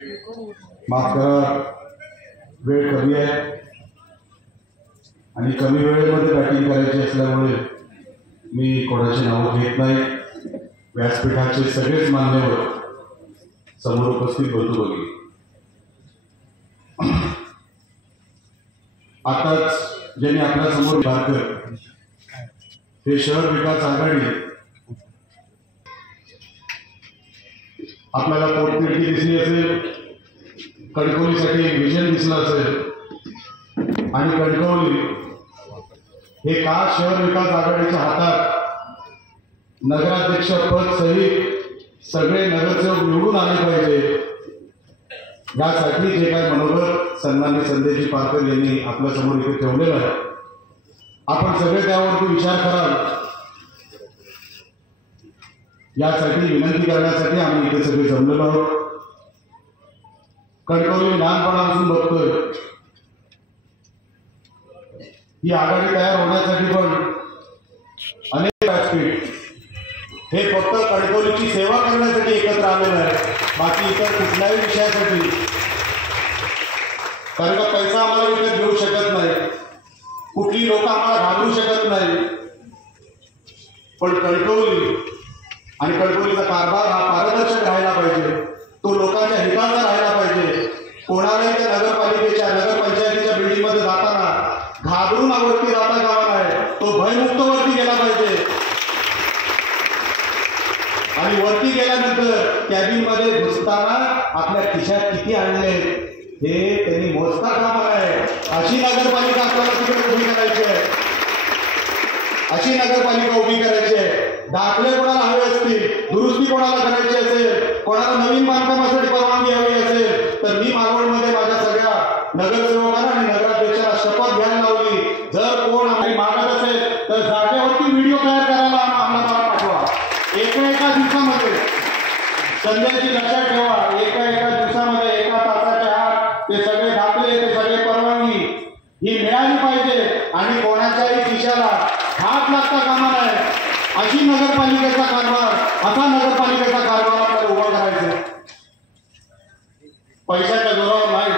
माफ करा, वेळ कमी आहे आणि कमी वेळेमध्ये बॅटिंग करायची असल्यामुळे मी कोणाची नावं घेत नाही. व्यासपीठाचे सगळेच मान्यवर समोर उपस्थित बंधू भगिनी, आताच ज्यांनी आपल्या समोर पारकर हे शहर विकास आघाडी आपल्याला पोटतिडकी दिसली असेल, कणकवलीसाठी विजन दिसलं असेल आणि कणकवली हे का शहर विकास आघाडीच्या हातात नगराध्यक्ष पद सहित सगळे नगरसेवक निवडून आले पाहिजे यासाठी जे काय मनोगत सन्माननीय संदेशजी पारकर यांनी आपल्या समोर इथे ठेवलेलं आहे, आपण सगळे त्यावरती विचार कराल यासाठी विनंती करण्यासाठी आम्ही इथे सगळे जमलेलो आहोत. कणकवली लहानपणापासून बघतोय ही आघाडी तयार होण्यासाठी पण अनेक व्यासपीठ हे फक्त कणकवलीची सेवा करण्यासाठी एकत्र आलेलं आहे, बाकी इतर कुठल्याही विषयासाठी. कारण का पैसा आम्हाला विकत घेऊ शकत नाही, कुठली लोक आम्हाला घाबरू शकत नाही, पण कणकवली आणि कणकवलीचा कारभार हा पारदर्शक राहायला पाहिजे, तो लोकांच्या हिताचा राहायला पाहिजे. कोणालाही त्या नगरपालिकेच्या नगरपंचायतीच्या बिल्डिंग मध्ये जाताना घाबरून वरती जाता कामा नये, तो भयमुक्त वरती गेला पाहिजे आणि वरती गेल्यानंतर कॅबिन मध्ये घुसताना आपल्या खिशात किती आणले हे त्यांनी मोजता कामा नये. अशी नगरपालिका आपल्याला तिकडे उभी करायची आहे, अशी नगरपालिका उभी करायची आहे. दाखले कोणाला हवे असतील, दुरुस्ती कोणाला करायची असेल, कोणाला नवीन बांधकामासाठी परवानगी हवी असेल तर मी मालवणमध्ये माझ्या सगळ्या नगरसेवकांना आणि नगराध्यक्षांना शपथ घ्यायला लावली. जर कोण आम्ही मागत असेल तर जागेवरती व्हिडिओ तयार करायला आम्हाला पाठवा. एका दिवसामध्ये संजयजी लक्षात ठेवा, एका दिवसामध्ये 1 तासाच्या आत ते सगळे दाखले, ते सगळे परवानगी ही मिळाली पाहिजे आणि कोणाच्याही खिशाला हात लागता कामा नये. अशी नगरपालिकेचा कारभार, असा नगरपालिकेचा कारभार आपल्याला उभा करायचा. पैशाच्या जोरावर नाही,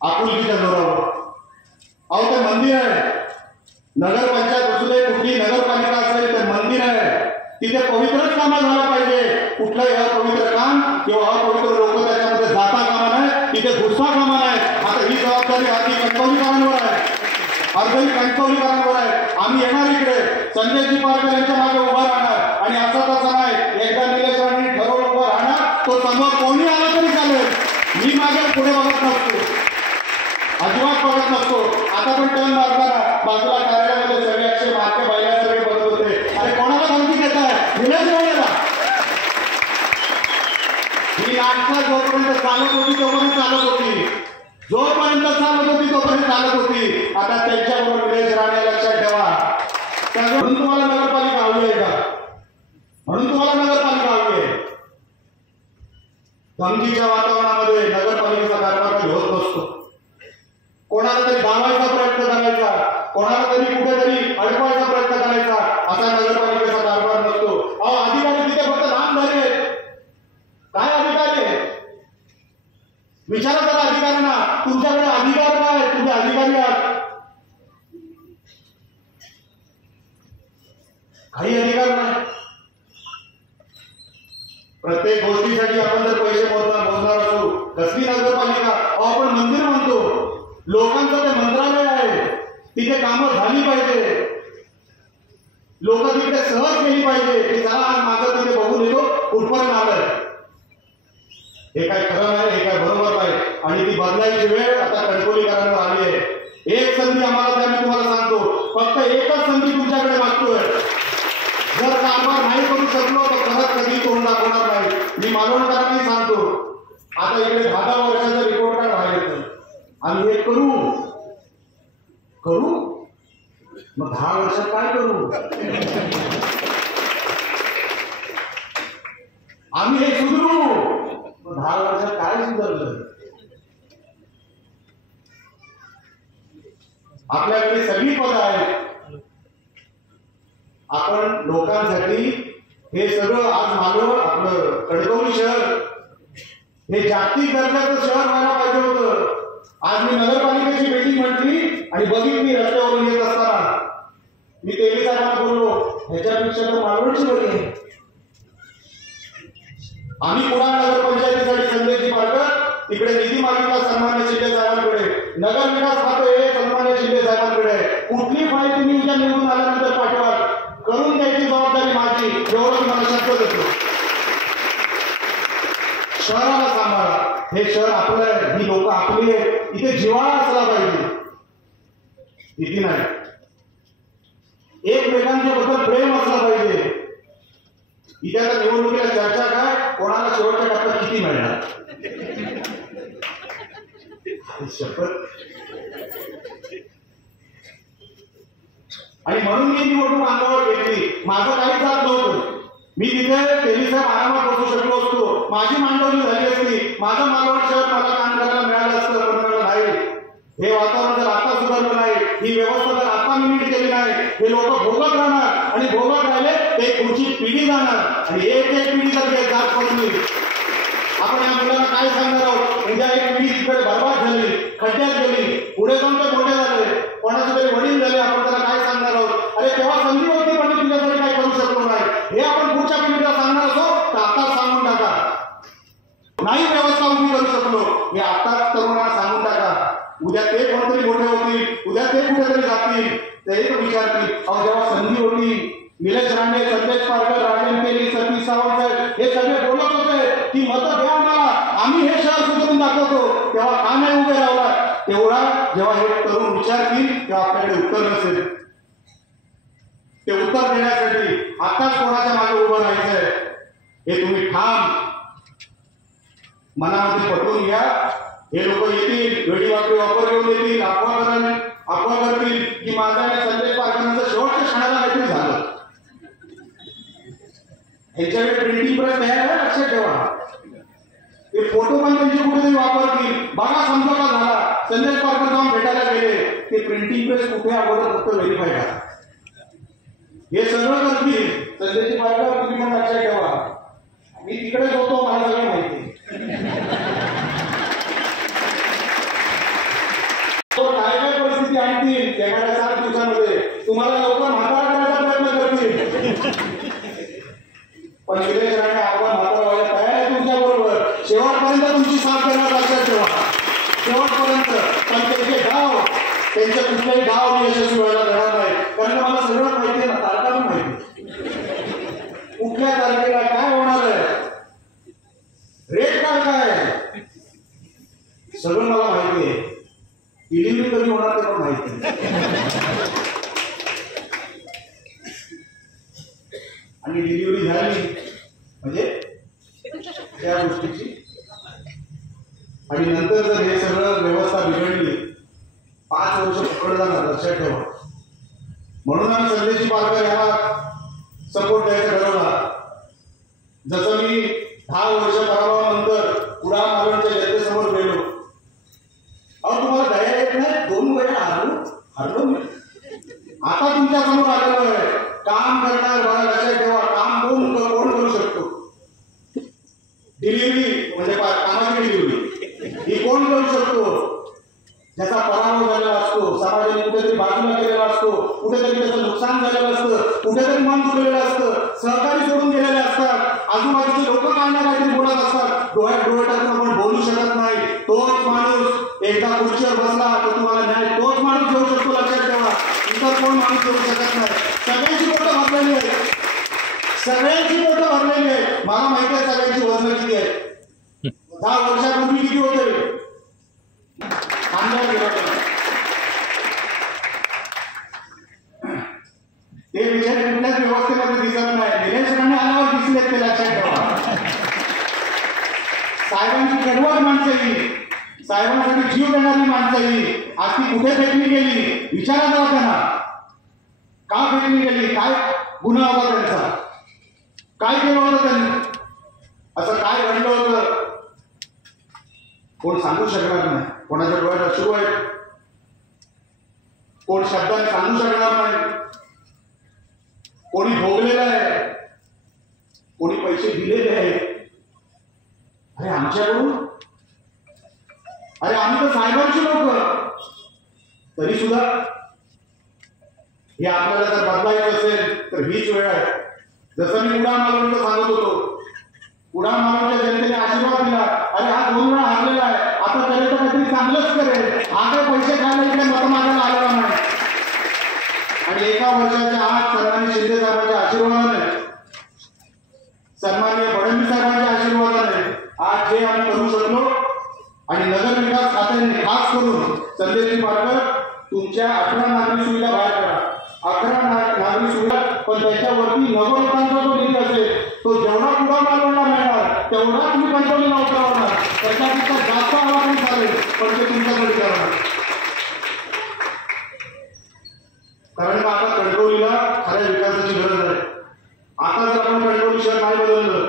आपुलकीच्या जोरावर. अहो ते मंदिर आहे, नगरपंचायत असू दे, कुठली नगरपालिका असेल ते मंदिर आहे, तिथे पवित्रच कामं झालं पाहिजे. कुठलंही अपवित्र काम किंवा अपवित्र लोक त्याच्यामध्ये जाता कामा नये, तिथे घुसता कामा नये. आता ही जबाबदारी आधी कणकवलीकरांवर आहे, अर्धही कणकवलीकरांवर आहे. आम्ही येणार इकडे, संजयजी पारकर यांच्या मागे उभा राहणार आणि असं तसं नाही, एकदा निलेशरांनी ठरवून उभं राहणार, तो समोर कोणी आला तरी चालेल, मी मागे पुढे बघत नसतो, अजिबात बघत नसतो. आता पण टर्न मारताना बाजूला कार्यालयामध्ये सगळे अक्षय मार्के बायला सगळे बघत होते, अरे कोणाला धमकी देत आहे, निलेशरावला. ही नाटकं जोपर्यंत चालत होती तोपर्यंत चालत होती, जोपर्यंत चालत होती तोपर्यंत चालत होती. आता त्यांच्याबरोबर निलेश राणे, लक्षात ठेवा. म्हणून तुम्हाला नगरपालिका हवी आहे का? म्हणून तुम्हाला नगरपालिका हवी आहे? धमकीच्या वातावरणामध्ये नगरपालिकेचा कारभार काही होत नसतो. कोणाला तरी दाबायचा प्रयत्न करायचा, कोणाला तरी कुठेतरी अडकवायचा प्रयत्न करायचा, असा नगरपालिकेचा कारभार नसतो. अहो अधिकारी तिथे फक्त नाम झाले आहेत, काय अधिकारी आहेत? विचारा करा अधिकाऱ्यांना, तुमच्याकडे अधिकार काय? तुम्ही अधिकारी आहात? काही अधिकार नाही. प्रत्येक गोष्टीसाठी आपण जर पैसे मोजणार असू, कसली नगरपालिका? आपण मंदिर म्हणतो, लोकांचं ते मंत्रालय आहे, तिथे कामं झाली पाहिजे, लोक तिथे सहज गेली पाहिजे की चला आज माझं तिथे बघून येतो कुठपर्यंत आलंय. हे काय खरं नाही, हे काय बरोबर नाही आणि ती बदलायची वेळ आता कणकवलीकरांवर आली आहे. एक संधी आम्हाला द्या, मी तुम्हाला सांगतो, फक्त एकच संधी तुमच्याकडे मागतोय. जर कारभार नाही करू शकलो तर परत कधी तोंड दाखवणार नाही. मी मालवणकरांनाही सांगतो, आता इकडे 10 वर्षाचा रिपोर्ट कार्ड व्हायला आम्ही हे करू मग 10 वर्षात काय करू? आम्ही हे सुधरू मग 10 वर्षात काय सुधारलं? आपल्याकडे सगळी पदं आहेत, आपण लोकांसाठी हे सगळं आज मालवण आपलं कणकवली शहर हे जागतिक दर्जाचं शहर व्हायला पाहिजे होतं. आज मी नगरपालिकेची मीटिंग म्हटली आणि बघितली रस्त्यावरून येत असताना मी तेली साहेबांना बोललो, ह्याच्यापेक्षा तर मालवणची बरी आहे. आम्ही कुडाळ नगरपंचायतीसाठी संदेशी पारकर तिकडे निधी मागितला सन्मान्य शिंदे साहेबांकडे, नगर विकास खाते सन्मान्य शिंदे साहेबांकडे. कुठली फाईल तुम्ही उद्या निवडून आल्यानंतर पाठवाल, करून द्यायची जबाबदारी माझी, एवढं तुम्हाला शब्द देतो. शहराला सांभाळा, हे शहर आपलं आहे, ही लोक आपली आहेत, इथे जिव्हाळा असला पाहिजे, भीती नाही, एकमेकांच्या बद्दल प्रेम असला पाहिजे. इथे आता निवडणुकीला चर्चा काय, कोणाला शेवटच्या टप्प्यात किती मिळणार, शपथ. आणि म्हणून मी निवडणूक अंगावर घेतली. माझं काहीच जात नव्हतं, मी तिथे तेली साहेब आरामात बसू शकलो असतो, माझी मांडवणी झाली असती, माझं मालवण शहर मला काम करायला मिळालं असतं, पण मला नाही. हे वातावरण जर आता सुधारलं नाही, ही व्यवस्था जर आता मी नीट केली नाही, हे लोक भोगत राहणार आणि भोगत राहिले ते पुढची पिढी जाणार आणि एक पिढी जर जात पडली. आपण या मुलांना काय सांगणार आहोत, उद्या एक पिढी तिकडे बरबाद झाली, खड्ड्यात गेली, पुढे जाऊन ते मोठे झाले, कोणाचे तरी वडील झाले, आपण त्याला काय सांगणार आहोत, अरे तेव्हा संधी होती पण तुझ्यासाठी काय करू शकलो नाही. हे आपण पुढच्या पिढीला सांगणार असो तर आता सांगून टाका, नाही व्यवस्था उभी करू शकलो, हे आताच तरुणांना सांगून टाका. उद्या ते कोणतरी मोठे होतील, उद्या ते कुठेतरी जातील, ते एक विचारतील, अहो जेव्हा संधी होती, निलेश राणे, संदेश पारकर, राजन तेली, सतीश सावंत हे सगळे बोलत होते की मतं द्या आम्हाला, आम्ही हे शहर सुधारून दाखवतो, तेव्हा का नाही उभे राहिला. तेवढा जेव्हा हे तरुण विचारतील तेव्हा आपल्याकडे उत्तर नसेल. ते उत्तर देण्यासाठी आताच कोणाच्या मागे उभं राहायचंय हे तुम्ही ठाम मनामध्ये पटवून घ्या. हे लोक येतील, वेळीवाकडी वापर घेऊन येतील, अफवा करतील की माझा आणि संदेश पारकरांचं शेवटच्या क्षणाला काहीतरी झालं. ह्याच्याकडे प्रिंटिंग प्रेस तयार आहे, लक्षात ठेवा. ते फोटो पण त्यांचे कुठेतरी वापरतील, बघा समजा झाला. संदेश पारकर जाऊन भेटायला गेले, ते प्रिंटिंग प्रेस कुठे अगोदर फक्त व्हेरीफाय करा, हे सगळं करतील. संदेश पारकर तुम्ही पण लक्षात ठेवा, मी तिकडेच होतो, मला सगळं माहिती. काय काय परिस्थिती आणतील येणाऱ्या 7 दिवसांमध्ये, तुम्हाला लवकर म्हातारा करायचा प्रयत्न करतील. पण निलेश राणे आपण म्हातारा व्हायला तयार आहे तुमच्या बरोबर, शेवटपर्यंत तुमची साथ देणार, लक्षात ठेवा, शेवटपर्यंत. पण त्यांचे गाव, त्यांचे कुठलेही गाव मी यशस्वी व्हायला देणार नाही, कारण मला सगळं माहिती आहे ना, तारखा पण माहिती, कुठल्या तारखेला काय होणार आहे, रेट कार्ड काय आहे, सगळं मला माहिती आहे. डिलिव्हरी कधी होणार ते पण माहिती आणि डिलिव्हरी झाली म्हणजे त्या गोष्टीची. आणि नंतर जर हे सगळं व्यवस्था बिघडली 5 वर्ष पकड जाणार, लक्षात ठेवा. म्हणून आम्ही संदेशी पारकर याला सपोर्ट द्यायचा ठरवला. जसं मी 10 वर्ष पराभवानंतर कुडाळ मालवणच्या जनतेसमोर गेलो, अहो तुम्हाला दया येत नाही, 2 वेळा हरलो मी, आता तुमच्या समोर आलेलो आहे. काम करणार मला लक्षात ठेवा, काम कोण करू शकतो, डिलिव्हरी म्हणजे कामाची डिलिव्हरी ही कोण करू शकतो, ज्याचा पराभव झालेला असतो, समाजाने कुठेतरी बाजूला केलेला असतो, कुठेतरी त्याचं नुकसान झालेलं असतं, कुठेतरी मन दुखलेलं असतं, सहकारी सोडून गेलेले असतात, आजूबाजूचे लोक काय ना काहीतरी बोलत असतात, डोळ्यात डोळे टाकून आपण बोलू शकत नाही. तोच माणूस एकदा खुर्चीवर बसला तर तुम्हाला न्याय तोच माणूस घेऊ शकतो, लक्षात ठेवा, इतर कोण माणूस घेऊ शकत नाही. सगळ्यांची पोटं भरलेली आहे, सगळ्यांची पोटं भरलेली आहे. मला माहिती आहे सगळ्यांची वजन किती आहे. 10 वर्षापूर्वी किती होते, ते विचार कुठल्याच व्यवस्थेमध्ये दिसत नाही. निलेश राणे आल्यावर दिसले ते, लक्षात ठेवा. साहेबांची कडवट माणसं ही, साहेबांसाठी जीव देणारी माणसं ही, आज ती कुठे फेकली गेली विचारा जावा त्यांना. का फेकली गेली, काय गुन्हा होता त्यांचा, काय केलं होतं त्यांनी, असं काय घडलं होतं कोण सांगू शकणार नाही. कोणाच्या डोळ्यात अश्रू आहेत, कोण शब्दाने सांगू शकणार नाही. कोणी भोगलेलं आहे, कोणी पैसे दिलेले आहेत. अरे आमच्याकडून, अरे आम्ही तर साहेबांची लोक, तरी सुद्धा हे आपल्याला जर बदलायचं असेल तर हीच वेळ आहे. जसं मी उडान मालवणचं सांगत होतो, उडान मालवणच्या जनतेने आशीर्वाद दिला, अरे हा 2 वेळा हारलेला आहे, आता करेल तर काहीतरी चांगलंच करेल, हा काही पैसे खायला इकडे मत मागायला आलेला नाही. आणि एका वर्षाच्या आत सन्मान्य शिंदे साहेबांच्या आशीर्वादाने, सन्मान्य फडणवीस साहेबांच्या आशीर्वादाने आज जे आम्ही करू शकलो, आणि नगर विकास खात्याने खास करून संदेशी पारकर तुमच्या 11 नागरी सुविधा बाहेर करा, 11 नागरी सुविधा, पण त्याच्यावरती नगरपालिकांचा जो निधी असेल तो जेवढा पुढा मालवणला मिळणार तेवढा तुम्ही कंट्रोलिंग उतरवणार, त्याच्यापेक्षा जास्त आला तरी चालेल, पण ते तुमच्याकडे करणार. कारण का आता कंट्रोलीला खऱ्या विकासाची गरज आहे. आता जर आपण कंट्रोली शहर नाही बदललं,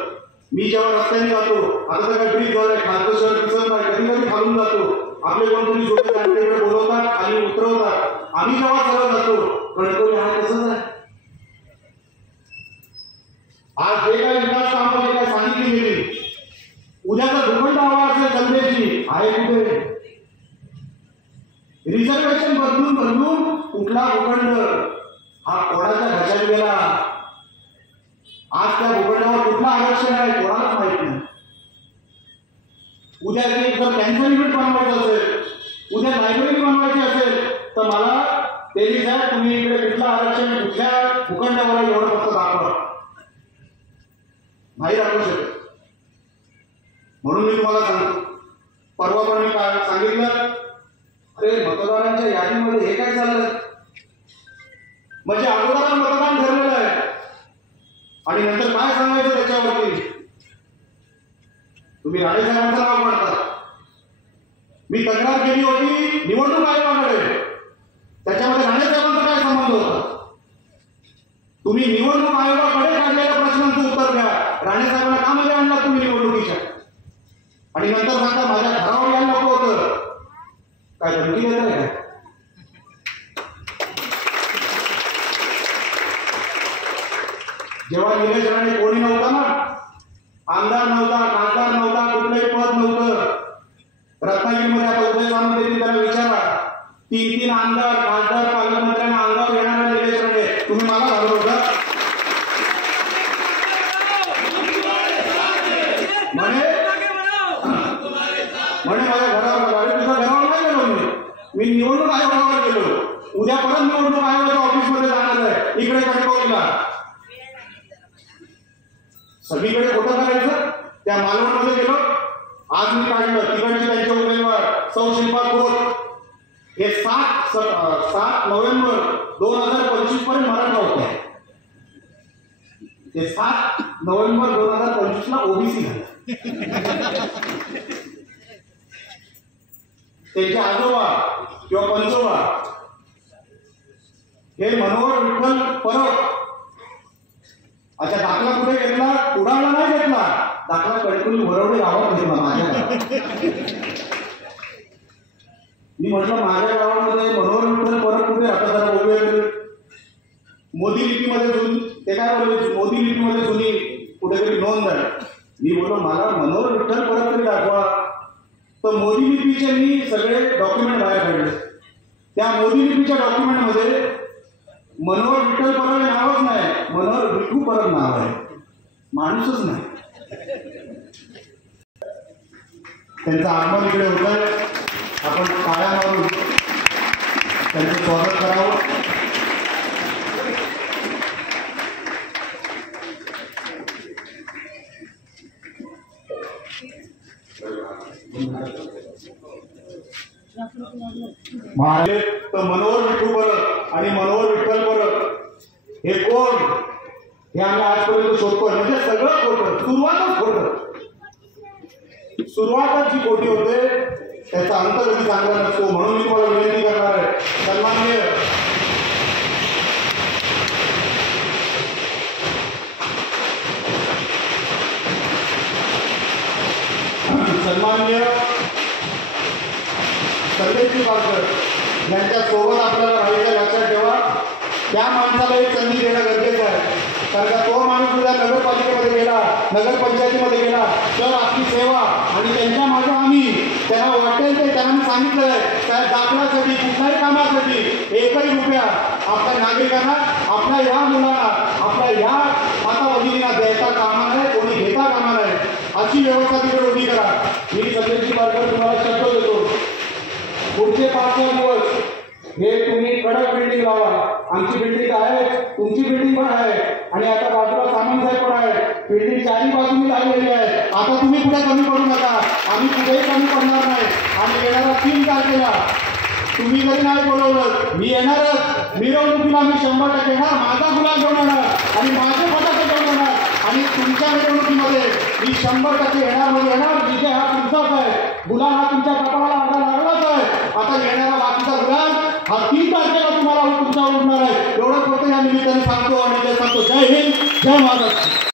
मी जेव्हा रस्त्याने जातो, आता तर काय ब्रिज झालंय, खालचं शहर दिसत नाही, कधी कधी खालून जातो, आपले कोणतरी जोडे त्यांच्याकडे बोलवतात, खाली उतरवतात, आम्ही जेव्हा सरळ जातो, कंट्रोली आहे तसंच आहे. आज जे काही विकास कामं जे काही सांगितली गेली, उद्याचा भूखंड हवा असेल संदेशी आहे कुठे? रिझर्वेशन बदलून कुठला भूखंड हा कोणाच्या घशात गेला? आज त्या भूखंडावर कुठला आरक्षण आहे कोणालाच माहित नाही. उद्या जर कॅन्सर युनिट बनवायचं असेल, उद्या लायब्ररी बनवायची असेल, तर मला तेली साहेब तुम्ही इकडे कुठलं आरक्षण कुठल्या भूखंडावर एवढं फक्त दाखवा, नाही दाखवू शकत. म्हणून मी तुम्हाला सांगतो, परवा पण मी काय सांगितलं, अरे मतदारांच्या यादीमध्ये हे काय चाललंय, म्हणजे अगोदर मतदान ठरलेलं आहे आणि नंतर काय सांगायचं त्याच्यावरती. तुम्ही राणे साहेबांचं नाव काढता. मी तक्रार केली होती निवडणूक आयोगाकडे, त्याच्यामध्ये राणे साहेबांचा काय संबंध होता? तुम्ही निवडणूक आयोगाकडे काढलेल्या प्रश्नांचं उत्तर द्या. राणे साहेबांना का मध्ये आणला तुम्ही निवडणुकीच्या, आणि नंतर सांगता माझ्या घरावर यायला नको होतं. काय धमकी देत आहे काय? जेव्हा निलेश राणे कोणी नव्हता ना, आमदार नव्हता, खासदार नव्हता, कुठलंही पद नव्हतं, रत्नागिरीमध्ये आता उदय सामंत येतील त्यांना विचारा, 3 आमदार, खासदार, पालकमंत्र्यांना अंगावर येणारा निलेश राणे तुम्ही मला घालवलं होतं म्हणे माझ्या घरावर. अरे तुझ्या घरावर नाही गेलो मी निवडणूक आयोगावर गेलो. उद्या परत निवडणूक आयोगाच्या ऑफिसमध्ये जाणार आहे, इकडे कणकवलीला. सगळीकडे खोटं करायचं. त्या मालवणमध्ये गेलो, आज मी काढलं तिकडचे त्यांचे उमेदवार सौ शिल्पा खोत, हे 7 नोव्हेंबर 2025 पर्यंत मराठा होते. ते 7 नोव्हेंबर 2025 ला ओबीसी झाले. त्यांचे आजोबा किंवा पंजोबा हे मनोहर विठ्ठल परब. अच्छा, दाखला कुठे घेतला? कुडाळला नाही घेतला, दाखला कणकवली वरवडे गावात घेतला, माझ्या गावात. मी म्हटलं माझ्या गावामध्ये मनोहर विठ्ठल परब कुठे राहतात, जरा बघूया. मोदी लिपीमध्ये ते काय बोलले, मोदी लिपीमध्ये जुनी कुठेतरी नोंद आहे. मी बोललो मला मनोहर विठ्ठल परब तरी दाखवा. तर मोदी लिपीचे मी सगळे डॉक्युमेंट बाहेर काढले. त्या मोदी लिपीच्या डॉक्युमेंटमध्ये मनोहर विठ्ठल परब हे नावच नाही, मनोहर विठू परब नाव आहे, माणूसच नाही. त्यांचं आगमन इकडे होत आहे, आपण टाळ्या मारून त्यांचं स्वागत करावं. तर मनोहर विठू परब आणि मनोहर विठ्ठल परब हे कोण, हे आम्ही आजपर्यंत शोधतोय. म्हणजे सगळं खोटं, सुरुवातच खोटं. सुरुवातच जी खोटी होते त्याचा अंत कधी चांगला नसतो. म्हणून मी तुम्हाला विनंती करणार आहे, सन्माननीय संदेशी पारकर यांच्या सोबत आपल्याला राहायचं लक्षात ठेवा. त्या माणसाला एक संधी देणं गरजेचं आहे. कारण का तो माणूस उद्या नगरपालिकेमध्ये गेला, नगरपंचायतीमध्ये गेला तर आपली सेवा आणि त्यांच्या मागे आम्ही त्यांना वाटेल ते त्यांना मी सांगितलं आहे त्या दाखल्यासाठी कुठल्याही कामासाठी एकही रुपया आपल्या नागरिकांना, आपल्या ह्या मुलांना, आपल्या ह्या माता भगिनींना द्यायचा कामा नाही, कोणी घेता कामा नाही, अशी व्यवस्था तिकडे उभी करा. मी सगळ्यांची पारकर तुम्हाला शब्द देतो, पुढचे 5-6 दिवस हे तुम्ही कडक बिल्डिंग लावा. आमची बिल्डिंग आहे, तुमची बिल्डिंग पण आहे आणि आता बाजूला सामंतसाहेब पण आहे. बिल्डिंग चारही बाजूनी लागलेली आहे. आता तुम्ही कुठे कमी पडू नका, आम्ही कुठेही कमी पडणार नाही. आणि येणारा 3 तारखेला तुम्ही जरी नाही बोलवलं मी येणारच. मिरवणुकीला मी 100% येणार, माझा गुलाब घेऊन येणार आणि माझे फटाके घेऊन येणार आणि तुमच्या मिरवणुकीमध्ये मी 100% येणार म्हणजे येणार. जिथे हा तुमचाच आहे, गुलाब हा तुमच्या कपाळाला अर्धा लागलाच आहे. आता येणारा बाकीचा गुलाब हा 3 तारखेला तुम्हाला तुमच्यावर उडणार आहे. एवढं फक्त या निमित्ताने सांगतो आणि ते सांगतो. जय हिंद, जय महाराष्ट्र.